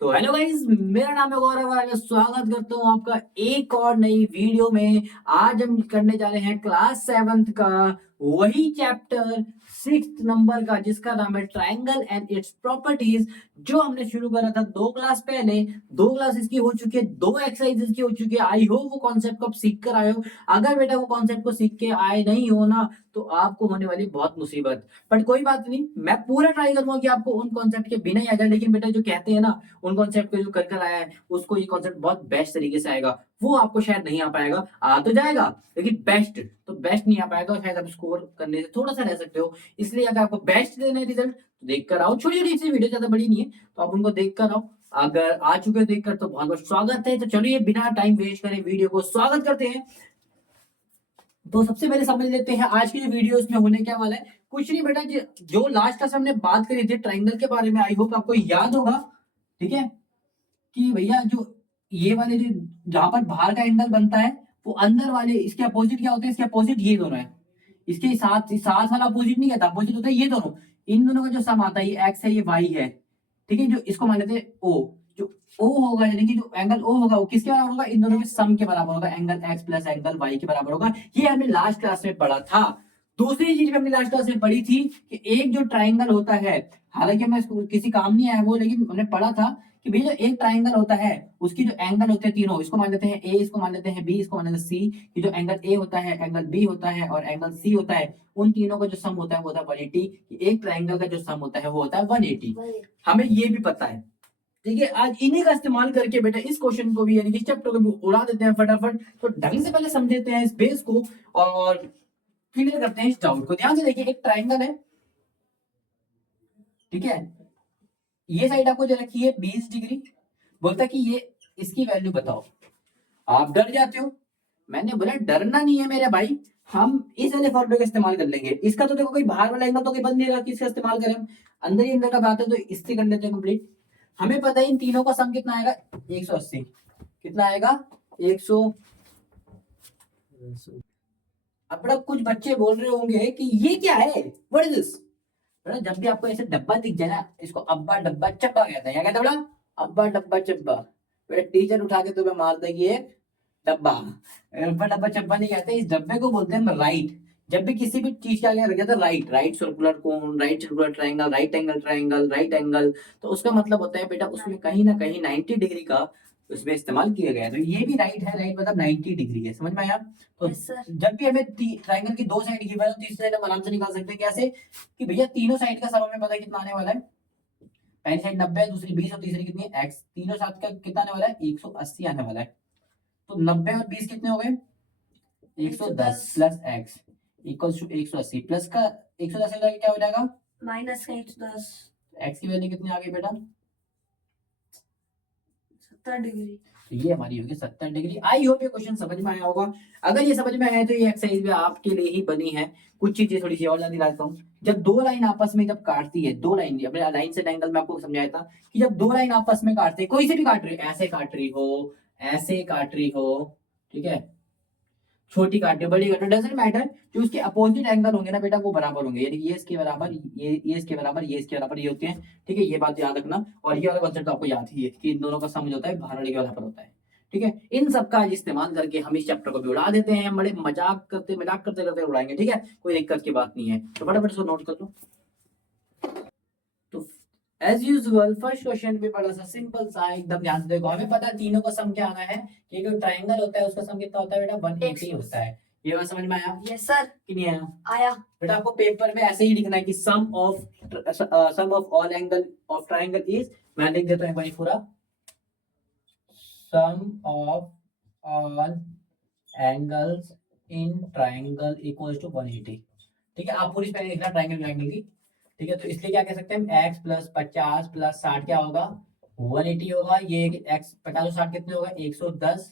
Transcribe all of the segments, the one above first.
तो hello guys, मेरा नाम है गौरव और मैं स्वागत करता हूँ आपका एक और नई वीडियो में। आज हम करने जा रहे हैं क्लास 7th का वही चैप्टर 6th नंबर का, जिसका नाम है ट्रायंगल एंड इट्स प्रॉपर्टीज, जो हमने शुरू करा था 2 क्लास पहले। 2 क्लास इसकी हो चुकी है, 2 एक्सरसाइज इसकी हो चुकी है। आई होप वो कॉन्सेप्ट को आप सीख कर आए हो। अगर बेटा वो कॉन्सेप्ट को सीख के आए नहीं हो ना, तो आपको होने वाली बहुत मुसीबत। बट कोई बात नहीं, मैं पूरा ट्राई करूंगा कि आपको उन कॉन्सेप्ट के बिना ही आ जाए। लेकिन बेटा जो कहते हैं ना, उन कॉन्सेप्ट को जो कर कर आया है उसको ये कॉन्सेप्ट बहुत बेस्ट तरीके से आएगा। वो आपको शायद नहीं आ पाएगा, आ तो जाएगा लेकिन बेस्ट तो बेस्ट नहीं आ पाएगा। शायद आप स्कोर करने से थोड़ा सा रह सकते हो। इसलिए अगर आपको बेस्ट देना है रिजल्ट तो देख कर आओ। छोटी छोटी सी वीडियो, ज्यादा बड़ी नहीं है, तो आप उनको देख कर आओ। अगर आ चुके हो देख कर तो बहुत बहुत स्वागत है। तो चलिए बिना टाइम वेस्ट करें वीडियो को स्वागत करते हैं। तो सबसे पहले समझ लेते हैं आज की जो वीडियो इसमें होने क्या वाला है। कुछ नहीं बेटा, जो लास्ट क्लास हमने बात करी थी ट्राइंगल के बारे में, आई होप आपको याद होगा। ठीक है कि भैया जो ये वाले जो जहां पर बाहर का एंगल बनता है, वो अंदर वाले इसके अपोजिट क्या होते हैं? इसके अपोजिट ये दोनों है। इसके साथ साथ वाला अपोजिट नहीं कहता, अपोजिट होता है ये दोनों। इन दोनों का जो सम आता है, ये एक्स है ये वाई है। ठीक है, जो इसको मान लेते हैं ओ। जो ओ होगा यानी कि जो एंगल ओ होगा वो किसके बराबर होगा? इन दोनों के सम के बराबर होगा। Angle x plus angle y के बराबर होगा। ये हमने लास्ट क्लास में पढ़ा था। दूसरी चीज हमने लास्ट क्लास में पढ़ी थी कि एक जो ट्राइंगल होता है, हालांकि हमें किसी काम नहीं आया वो, लेकिन हमने पढ़ा था कि भैया जो एक ट्राइंगल होता है उसकी जो एंगल होते हैं तीनों, इसको मान लेते हैं ए, इसको मान लेते हैं बी, इसको मान लेते हैं सी। कि जो एंगल ए होता है, एंगल बी होता है और एंगल सी होता है, उन तीनों का जो सम होता है वो होता है 180। एक ट्राइंगल का जो सम होता है वो होता है 180। हमें ये भी पता है। ठीक है, आज इन्हीं का इस्तेमाल करके बेटा इस क्वेश्चन को भी यानी कि चैप्टर को भी उड़ा देते हैं फटाफट। तो ढंग से पहले समझते हैं इस बेस को और क्लियर करते हैं इस डाउट को। ध्यान से देखिए, एक ट्राइंगल है। ठीक है, ये साइड आपको जो रखी है 20 डिग्री। बोलता है कि ये इसकी वैल्यू बताओ। आप डर जाते हो। मैंने बोला डरना नहीं है मेरे भाई, हम इस वाले फॉर्मूले का इस्तेमाल कर लेंगे। इसका तो देखो कोई बाहर वाला एंगल तो कोई बन नहीं रहा कि इसका इस्तेमाल करें हम। अंदर ही अंदर का बात है, तो इससे कर लेते हैं कंप्लीट। हमें पता है इन तीनों का सम कितना आएगा, 180। कितना आएगा? 100। अब बड़ा कुछ बच्चे बोल रहे होंगे कि ये क्या है, व्हाट इज दिस। बड़ा जब भी आपको ऐसे डब्बा दिख जाए ना, इसको अब्बा डब्बा चब्बा कहते हैं। क्या कहते हैं बड़ा? अब्बा डब्बा चब्बा। बड़ा टीचर उठा के तुम्हें मार देगी एक डब्बा। अब्बा डब्बा चब्बा नहीं कहते, इस डब्बे को बोलते हैं राइट। जब भी किसी भी चीज का आगे लग जाता है right, right circular cone, right circular triangle, right angle triangle, right angle, तो उसका मतलब होता है बेटा उसमें कहीं ना कहीं 90 डिग्री का उसमें इस्तेमाल किया गया है। तो ये भी राइट है, राइट मतलब 90 डिग्री है। समझ में आया? तो जब भी हमें ट्रायंगल की दो साइड गिवन है तो तीसरी साइड हम आराम से निकाल सकते हैं। कैसे? कि भैया तीनों साइड का सम हमें पता है कितना आने वाला है। पहली साइड 90 है, दूसरी 20 और तीसरी कितनी है? एक्स। तीनों साथ का कितना आने वाला है? 180 आने वाला है। तो 90 और 20 कितने हो गए? 110 plus x equals to 180 plus का 110 हो जाएगा, क्या हो जाएगा? माइनस का 110। एक्स की वैल्यू कितनी आ गई बेटा? 70 डिग्री। तो ये हमारी होगी 70 डिग्री। आई होप ये क्वेश्चन समझ में आया होगा। अगर ये समझ में आया तो ये एक्सरसाइज भी आपके लिए ही बनी है। कुछ चीजें थोड़ी सी और याद दिलाता हूँ। जब दो लाइन आपस में जब काटती है, दो लाइन अपने लाइन से एंगल में आपको समझाया था कि जब दो लाइन आपस में काटते हैं, कोई से भी काट रही हो, ऐसे काट रही हो, ऐसे काट रही हो, ठीक है, छोटी काटे बड़ी काटे डजेंट मैटर, जो उसके अपोजिट एंगल होंगे ना बेटा वो बराबर होंगे। यानी ये इसके बराबर, ये इसके बराबर, ये इसके बराबर, ये होते हैं। ठीक है, ये बात याद रखना। और ये वाला कॉन्सेप्ट तो आपको याद ही है कि इन दोनों का सम जो होता है बाहर वाले के बराबर होता है। ठीक है, इन सब का इस्तेमाल करके हम इस चैप्टर को भी उड़ा देते हैं। बड़े मजाक करते करते उड़ाएंगे। ठीक है, कोई दिक्कत की बात नहीं है। तो फटाफट इसको नोट कर लो। तो एज यूजुअल फर्स्ट क्वेश्चन भी बड़ा सा सिंपल सा है, एकदम ध्यान से देखो। हमें पता है तीनों का सम क्या आना है कि जो ट्रायंगल होता है उसका सम कितना होता है बेटा? 180 होता है। ये बात समझ में आया? Yes sir. कि नहीं आया? आया। बेटा आपको पेपर में ऐसे ही लिखना है कि sum of all angle of triangle is, मैं लिख देता हूं एक बार पूरा, sum of all angles in triangle equals to 180। ठीक है, आप पूरी स्पेलिंग लिखना ट्रायंगल ट्रायंगल की। ठीक है, तो इसलिए क्या कह सकते हैं हम? x प्लस 50 प्लस 60 क्या होगा? 180 होगा। ये x 50 और 60 कितने होगा? 110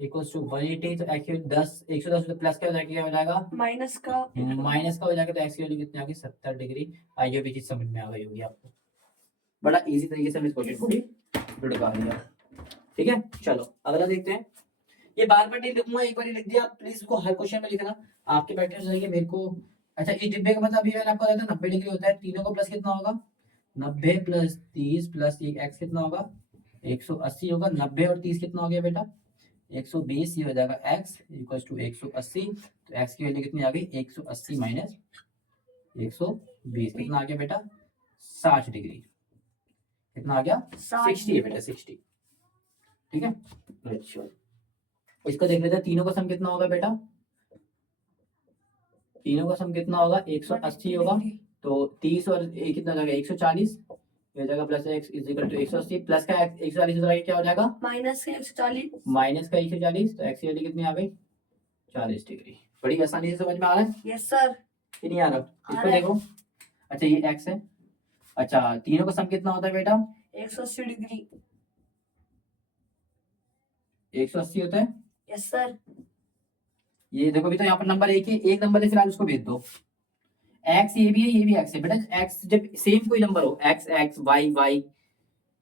इक्वल्स टू 180। तो x की 10, 110 प्लस क्या हो जाएगा? क्या हो जाएगा? माइनस का। माइनस का हो जाएगा। तो x की वैल्यू कितनी आ गई? 70 डिग्री। आइए भी चीज समझ में आ गई होगी आपको। बड़ा इजी तरीके से हम इस क्वेश्चन को भी लुढ़का दिया। ठीक है, चलो अगला देखते हैं। ये बार बार नहीं लिखूंगा, एक बार ही लिख दिया। प्लीज इसको हर क्वेश्चन में लिखना। आपके बैठने से मेरे को। अच्छा, इस डिब्बे का मतलब अभी मैंने आपको बताया था 90 डिग्री होता है। तीनों का प्लस कितना होगा? 90 प्लस 30 प्लस एक एक्स कितना होगा? 180 होगा, 90 और 30 कितना हो गया बेटा 120, ये हो जाएगा x इक्वल टू 180। तो x की वैल्यू कितनी आ गई 180 माइनस 120 कितना आ गया बेटा 60 डिग्री। कितना आ गया 60 है बेटा 60। ठीक है, अच्छा इसको देख लेते हैं, तीनों का सम कितना होगा बेटा, तीनों का सम कितना होगा 180 होगा, तो 30 और ये कितना हो जाएगा 140, ये हो जाएगा plus x is equal to 180 plus का 140 हो जाएगा, क्या हो जाएगा माइनस का 140, माइनस का 140। तो x की वैल्यू कितनी आ गई 40 डिग्री। बड़ी आसानी से समझ में आ रहा है यस सर, कि नहीं आ रहा, आ इसको रहा है। देखो, अच्छा ये x है, अच्छा तीनों का सम कितना होता है बेटा 180 डिग्री, 180 होता है। यस सर, ये देखो, अभी तो यहाँ पर नंबर एक नंबर है, फिलहाल उसको भेज दो। x ये भी है, ये भी x है बेटा, x जब सेम कोई नंबर हो x x y y,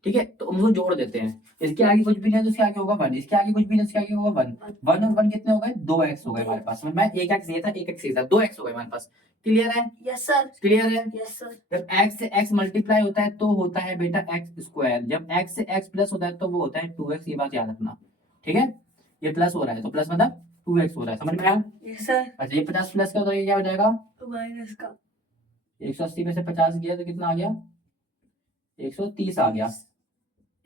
ठीक है, तो हम उसको जोड़ देते हैं। इसके आगे कुछ भी नहीं है तो इसके आगे होगा 1, इसके आगे कुछ भी नहीं है इसके आगे होगा 1, 1 और 1 कितने हो गए 2x हो गए हमारे पास। मैं एक x ये था, एक x ये था, 2x हो गए हमारे पास। क्लियर है, यस सर, क्लियर है। यस सर, जब x से x मल्टीप्लाई होता है तो होता है बेटा x स्क्वायर, जब x से x प्लस होता है तो वो होता है 2x, ये बात याद रखना। ठीक है, ये प्लस हो रहा है तो प्लस मतलब 2x हो रहा है, समझ में आया। यस सर, अच्छा ये 50 प्लस का तो ये क्या हो जाएगा माइनस का 180 में से 50 गया तो कितना आ गया 130 आ गया,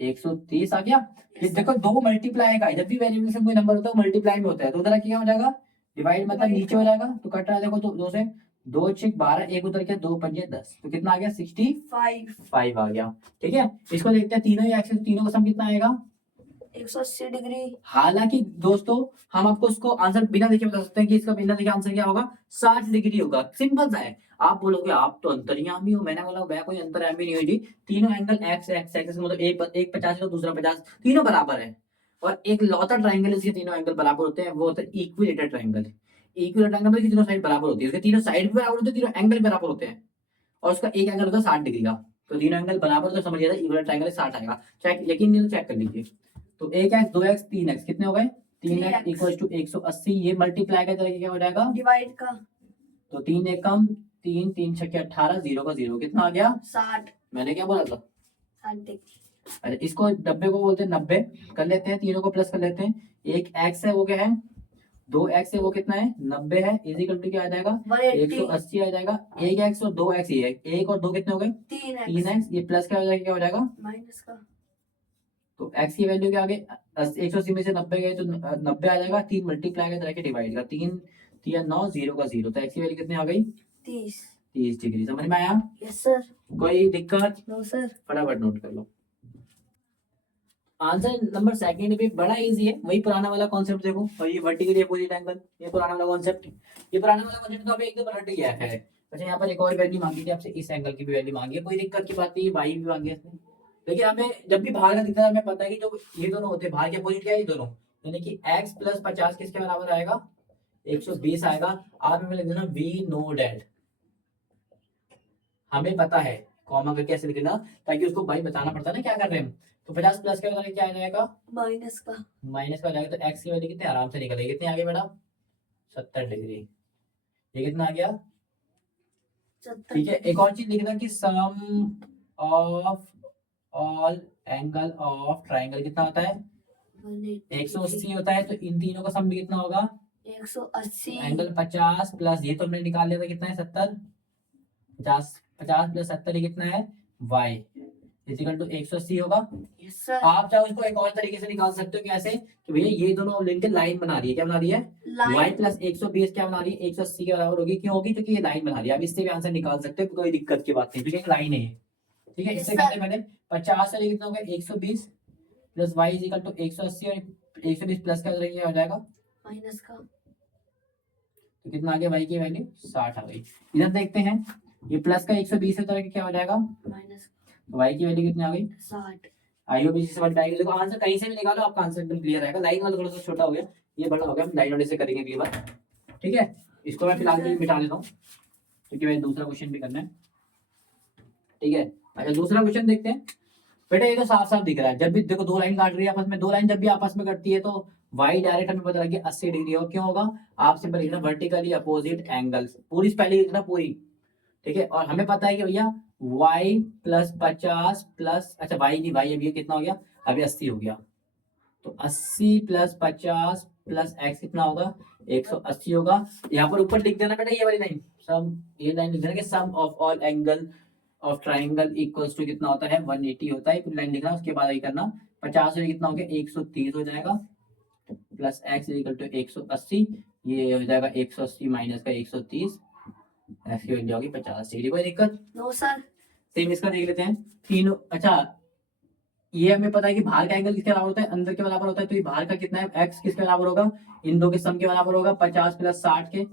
130 आ गया। ये देखो दो मल्टीप्लाई का है, जब भी वेरिएबल से कोई नंबर होता है वो मल्टीप्लाई में होता है, तो उधर क्या हो जाएगा डिवाइड, मतलब Divide नीचे हो जाएगा तो कट रहा है, देखो तो 2 से 2 6 12, एक उधर के 2 5 10, तो कितना आ गया 65 आ गया। ठीक है, इसको देखते हैं, तीनों ही एक्सिस, तीनों का सम कितना आएगा 180 डिग्री, हालांकि दोस्तों हम आपको उसको आंसर बिना देखे बता सकते हैं कि इसका बिना देखे आंसर क्या होगा 60 डिग्री होगा, सिंपल सा है। आप बोलोगे आप तो अंतर्यामी हो, मैंने बोला मैं कोई अंतर्यामी नहीं हुई जी, तीनों एंगल एक्स एक्स एक्स मतलब एक 50 है तो दूसरा 50, तीनों बराबर है। और एक लौता ट्राइंगल इसके तीनों एंगल बराबर होते हैं, वो होता है इक्विलेटरल ट्राइंगल। इक्विलेटरल ट्राइंगल में तीनों साइड बराबर होती है, उसके तीनों साइड भी बराबर होते हैं, तीनों एंगल बराबर होते हैं, और उसका एक एंगल होता है 60 डिग्री का। तो तीनों एंगल बराबर तो समझिए इक्विलेटरल ट्राइंगल 60 आएगा, चेक यकीन नहीं तो चेक कर लीजिए। तो एक एक्स 2x 3x कितने हो गए 3x इक्वल टू 180, ये मल्टीप्लाई का तरह क्या हो जाएगा डिवाइड का तो 3 एक कम 3 3 6 18, 0 का 0 कितना आ गया 60, मैंने क्या बोला था। 60 डिग्री, अरे इसको 90 को बोलते हैं 90, कर लेते हैं, तीनों को प्लस कर लेते हैं, एक x है वो क्या है 2x है वो कितना है 90 है, इज इक्वल टू क्या आ जाएगा 180, 180 आ जाएगा। एक x और 2x ये है, एक और 2 कितने हो गए 3x, 3x, ये प्लस क्या हो जाएगा क्या हो जाएगा, माइनस का तो x की वैल्यू क्या आ गई 180 में से 90 गए तो 90 आ जाएगा, 3 मल्टीप्लाई का करके डिवाइड का 3 3 9 0 का 0, तो x की वैल्यू कितनी आ गई 30, 30 डिग्री। समझ में आया, यस सर, कोई दिक्कत, नो सर, फटाफट नोट कर लो। आंसर नंबर सेकंड भी बड़ा इजी है, वही पुराना वाला कॉन्सेप्ट देखो, और ये वर्टिकल अपोजिट एंगल, ये पुराना वाला कॉन्सेप्ट, ये पुराना वाला कॉन्सेप्ट तो अभी एकदम हट गया है। अच्छा यहाँ पर एक और वैल्यू मांगी थी आपसे, इस एंगल की भी वैल्यू मांगी है, कोई दिक्कत की बात नहीं, y भी मांगी है इसने। देखिए हमें जब भी बाहर का दिखता है हमें पता है कि जो ये दोनों होते हैं बाहर के अपोजिट क्या है ये दोनों, यानी कि x प्लस 50 किसके बराबर आएगा 120 आएगा। आप में लिख देना वी नो डैट, हमें पता है, कॉमा करके ऐसे लिख देना ताकि उसको भाई बताना पड़ता है ना क्या कर रहे हैं हम। तो 50 प्लस का क्या आ जाएगा माइनस का माइनस का हो जाएगा, तो x की वैल्यू कितने आराम से निकलेगी, कितने आ गए बेटा 70 डिग्री, ये कितना आ गया। 70, ठीक है, एक और चीज लिखना कि sum of all angle of triangle कितना होता है 180 होता है, तो इन तीनों का सम भी कितना होगा 180, एंगल 50 प्लस ये तो हमने निकाल लिया था कितना है 70, 50 50 प्लस 70 ये कितना है y इक्वल टू 180 होगा। यस सर, आप चाहे उसको एक और तरीके से निकाल सकते हो, कैसे कि भैया ये दोनों लिंक लाइन बना रही है, क्या बना रही है y लाइन, प्लस 120 क्या बना रही है 180 के बराबर होगी, क्यों होगी क्योंकि ये लाइन बना रही है। आप इससे भी आंसर निकाल सकते हो, कोई दिक्कत की बात नहीं, क्योंकि एक लाइन है ये। ठीक है, Yes, इससे sir. करते पहले 50 से कितना होगा 120 plus y is equal to 180, और 120 प्लस का क्या हो जाएगा माइनस का तो कितना आ गया y की वैल्यू 60 आ गई। इधर देखते हैं, ये प्लस का 120 है तो क्या हो जाएगा माइनस तो y की वैल्यू कितनी आ गई 60, आई होप इसी से बन पाएगी। देखो आंसर कहीं से भी निकालो आपका आंसर एकदम क्लियर आएगा। लाइन वाला थोड़ा सा छोटा हो गया, ये बड़ा हो गया, हम लाइन वाले से करेंगे अगली बार। ठीक है, इसको मैं फिलहाल के लिए मिटा लेता हूँ क्योंकि मैं दूसरा क्वेश्चन भी करना है। ठीक है, अच्छा दूसरा क्वेश्चन देखते हैं। बेटा ये तो साफ साफ दिख रहा है, जब भी देखो दो लाइन काट रही है आपस में, दो लाइन जब भी आपस में कटती है तो y डायरेक्ट हमें पता लगे 80 डिग्री हो, क्यों होगा आप सिंपल लिखना वर्टिकली अपोजिट एंगल्स, पूरी स्पेलिंग लिखना पूरी। ठीक है, और हमें पता है कि भैया y प्लस 50 प्लस, अच्छा y नहीं, y अभी ये कितना हो गया, अभी 80 हो गया, तो 80 प्लस 50 प्लस x कितना होगा, 180 होगा। यहाँ पर ऊपर लिख देना बेटा ये वाली लाइन, सम, ये लाइन लिख देना कि sum of all angle of triangle equals to कितना होता है, 180 होता है, पूरी लाइन लिखना, उसके बाद ये करना, 50 से कितना हो गया, 130 हो जाएगा, प्लस x इक्वल टू 180, ये हो जाएगा 180 माइनस का 130, x की वैल्यू होगी 50 डिग्री। कोई दिक्कत? No sir. सेम इसका देख लेते हैं तीनों। अच्छा, ये हमें पता है कि बाहर का एंगल किसके बराबर होता है, अंदर के बराबर होता है, तो ये बाहर का कितना है, x किसके बराबर होगा, इन दो के सम के बराबर होगा, 50 प्लस 60 के,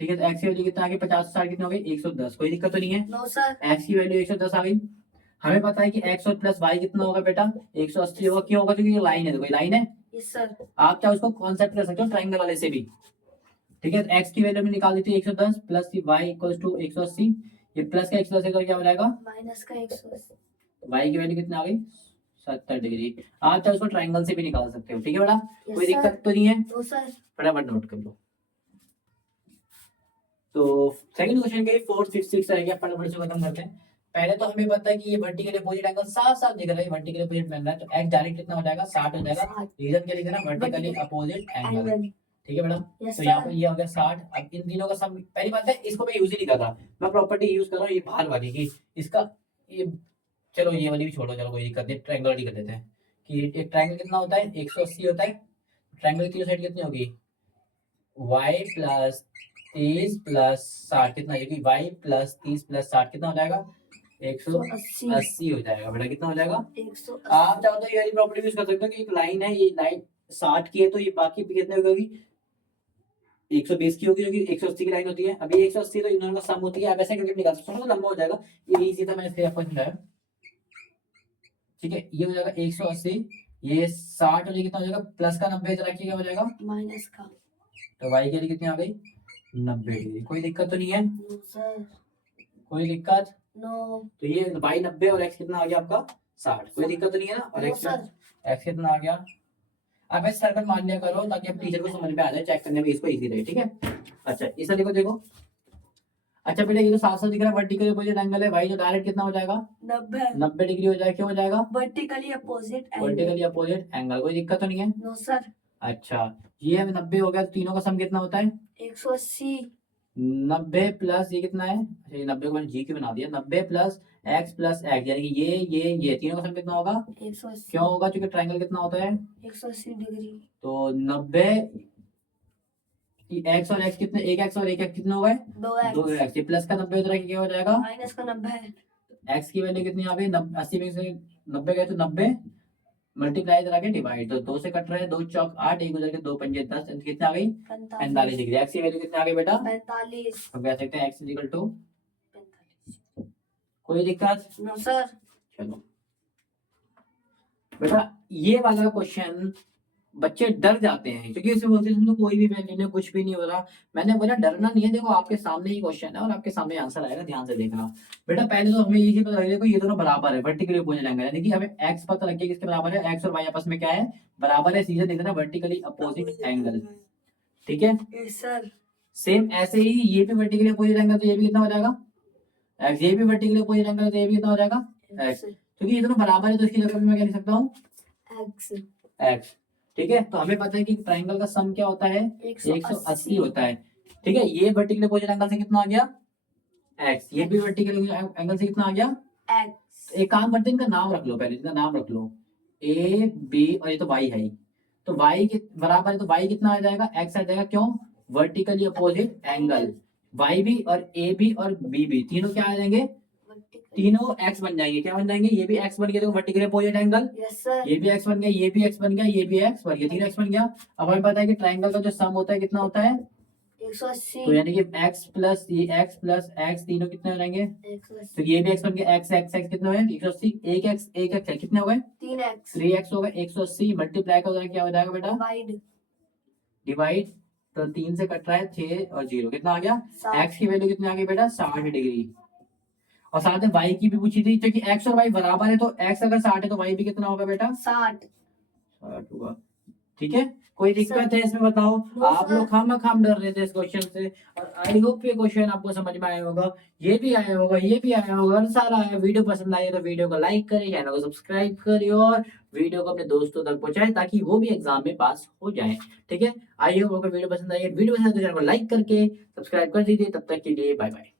ठीक है, तो x की वैल्यू कितना आ गई, 50 60 कितना हो गई, 110। कोई दिक्कत तो नहीं है? No sir. x की वैल्यू 110 आ गई। हमें पता है कि x और प्लस y कितना होगा बेटा, 180 होगा। क्यों होगा? क्योंकि ये लाइन है, तो कोई लाइन है, यस सर। आप चाहे उसको कॉन्सेप्ट कर सकते हो ट्राइंगल वाले से भी, ठीक है। तो x की वैल्यू में निकाल देती है 110 प्लस y इक्वल टू 180, ये प्लस का 110 क्या हो जाएगा, माइनस का 180। y की वैल्यू कितना आ गई, 70 डिग्री। आप चाहे उसको ट्राइंगल से भी निकाल सकते हो, ठीक है बेटा, Yes, कोई sir. दिक्कत तो नहीं है? No sir. फटाफट नोट कर लो। तो सेकंड क्वेश्चन के 4 6 6 रहेगा, फटाफट से खत्म करते हैं। पहले तो हमें पता है कि ये वर्टिकल अपोजिट एंगल साफ साफ दिख रहा है, वर्टिकल अपोजिट बन रहा है, तो x डायरेक्ट कितना हो जाएगा, 60 हो जाएगा। 60 रीजन क्या लिख देना, वर्टिकली अपोजिट एंगल, एंगल। ठीक है मैडम। यस तो यहाँ पर सर। ये हो गया 60। अब इन तीनों का सम, पहली बात है इसको मैं यूज ही नहीं कर रहा, मैं प्रॉपर्टी यूज कर रहा हूँ, ये बाहर वाली की, इसका ये, चलो ये वाली भी छोड़ो, चलो कोई दिक्कत नहीं, ट्रायंगल ही कर देते हैं कि एक ट्रायंगल कितना होता है, 180 होता है। ट्रायंगल की साइड कितनी होगी, y प्लस 30 प्लस 60 कितना, क्योंकि y प्लस 30 प्लस 60 कितना हो जाएगा, 180 हो जाएगा बेटा, कितना हो जाएगा। 180। आप चाहो तो ये वाली प्रॉपर्टी यूज कर सकते हो कि एक लाइन है, ये लाइन 60 की है, तो ये बाकी भी कितने की होगी, 120 की होगी, जो कि 180 की लाइन होती है। अभी 180 तो इन दोनों का सम होती है, आप ऐसे करके निकाल सकते हो, लंबा हो जाएगा, ये इजी था, मैंने इसलिए आपको समझाया, ठीक है। ये हो जाएगा 180, ये 60 हो जाएगा, कितना हो जाएगा, प्लस का 90 जरा क्या हो जाएगा, माइनस का। तो y के लिए कितनी आ गई, 90 डिग्री। कोई दिक्कत तो नहीं है? No sir. कोई दिक्कत? नो। तो ये y 90 और x कितना आ गया आपका, 60। कोई दिक्कत तो नहीं है ना? और नो x सर। x कितना आ गया, आप ऐसे सर्कल मान लिया करो ताकि आप टीचर को समझ में आ जाए, चेक करने में इसको इजी रहे, ठीक है। अच्छा इसे देखो देखो, अच्छा बेटा ये तो साफ साफ दिख रहा है वर्टिकल अपोजिट एंगल है, y तो डायरेक्ट कितना हो जाएगा, 90 डिग्री हो जाएगा। क्यों हो जाएगा, vertically opposite angle. Vertically opposite angle. कोई दिक्कत तो नहीं है? No sir. अच्छा ये हमें 90 हो गया, तो तीनों का सम कितना होता है, 180। 90 प्लस ये कितना है, अच्छा ये 90 को मैंने जी क्यों बना दिया, 90 प्लस x प्लस x, यानी कि ये तीनों का सम कितना होगा, 180। क्यों होगा, क्योंकि ट्रायंगल कितना होता है, 180 डिग्री। तो 90 x और x कितने, एक x और एक x कितना हो गए, 2x। 2x, ये प्लस का 90 उधर क्या हो जाएगा, माइनस का 90। x की वैल्यू कितनी आ गई, 80 में से 90 गए तो 90 मल्टीप्लाई इधर आके डिवाइड, तो 2 से कट रहा है, 2 चौक 8, एक उधर के 2 पंजे 10, कितनी आ गई, 45 डिग्री। x की वैल्यू कितनी आ गई बेटा, 45। हम कह सकते हैं x इक्वल टू, कोई दिक्कत? No sir. चलो बेटा ये वाला क्वेश्चन बच्चे डर जाते हैं, क्योंकि इसमें बोलते हैं इसमें तो कोई भी वैल्यू नहीं, कुछ भी नहीं हो रहा। मैंने बोला डरना नहीं है, देखो आपके सामने ही क्वेश्चन है और आपके सामने आंसर आएगा, ध्यान से देखना। बेटा पहले तो हमें ये चीज पता लग देखो, ये दोनों बराबर है, वर्टिकली अपोजिट एंगल है, देखिए हमें x पता लग गया किसके बराबर है, x और y आपस में क्या है, बराबर है, सीधे देखना वर्टिकली अपोजिट एंगल, ठीक है। Yes sir. सेम ऐसे ही ये भी वर्टिकली अपोजिट एंगल, तो ये भी कितना हो जाएगा x, ये भी वर्टिकली अपोजिट एंगल, तो ये भी कितना हो जाएगा x, क्योंकि ये दोनों बराबर है, तो इसकी जगह पे मैं क्या लिख सकता हूँ, x। x, ठीक है। तो हमें पता है कि ट्रायंगल का सम क्या होता है, 180 होता है, ठीक है। ये वर्टिकल अपोजिट एंगल से कितना आ गया, x, ये भी वर्टिकल एंगल से कितना आ गया, x। एक काम करते हैं, इनका नाम रख लो, पहले इनका नाम रख लो, a b, और ये तो y है, तो y के बराबर है, तो y कितना आ जाएगा, x आ जाएगा, क्यों, वर्टिकली अपोजिट एंगल, y भी और a भी और b भी तीनों क्या आ जाएंगे, तीनों x बन जाएंगे, क्या बन जाएंगे, ये भी x बन गया, देखो vertically opposite angle, yes sir. ये भी x बन गया, ये भी x बन गया, ये भी x बन गया, तीन x बन गया। अब हमें पता है कि ट्रायंगल का जो सम होता है कितना होता है, 180। तो यानी कि x प्लस ये x प्लस x तीनों कितने हो जाएंगे, 180। तो ये भी x बन गया, x x x कितने हो गए, 180, एक x है, कितने हो गए, 3x। 3x हो गए, 180 मल्टीप्लाई का हो जाएगा, क्या हो जाएगा बेटा, डिवाइड। डिवाइड, तो 3 से कट रहा है 6 और 0, कितना आ गया, 60। x की वैल्यू कितनी आ गई बेटा, 60 डिग्री। और साथ में y की भी पूछी थी, क्योंकि x और y बराबर है, तो x अगर 60 है तो y भी कितना होगा बेटा, 60। 60 होगा, ठीक है, कोई दिक्कत है इसमें बताओ। No, आप sir. लोग खाम डर रहे थे इस क्वेश्चन से, और आई होप ये क्वेश्चन आपको समझ में आया होगा, ये भी आया होगा, ये भी आया होगा, और सारा आया। वीडियो पसंद आई है तो वीडियो को लाइक करें, चैनल को सब्सक्राइब करें, और वीडियो को अपने दोस्तों तक पहुंचाएं ताकि वो भी एग्जाम में पास हो जाए। ठीक है, आई होप आपको वीडियो पसंद आई है, वीडियो पसंद है तो चैनल को लाइक करके सब्सक्राइब कर दीजिए। तब तक के लिए बाय बाय।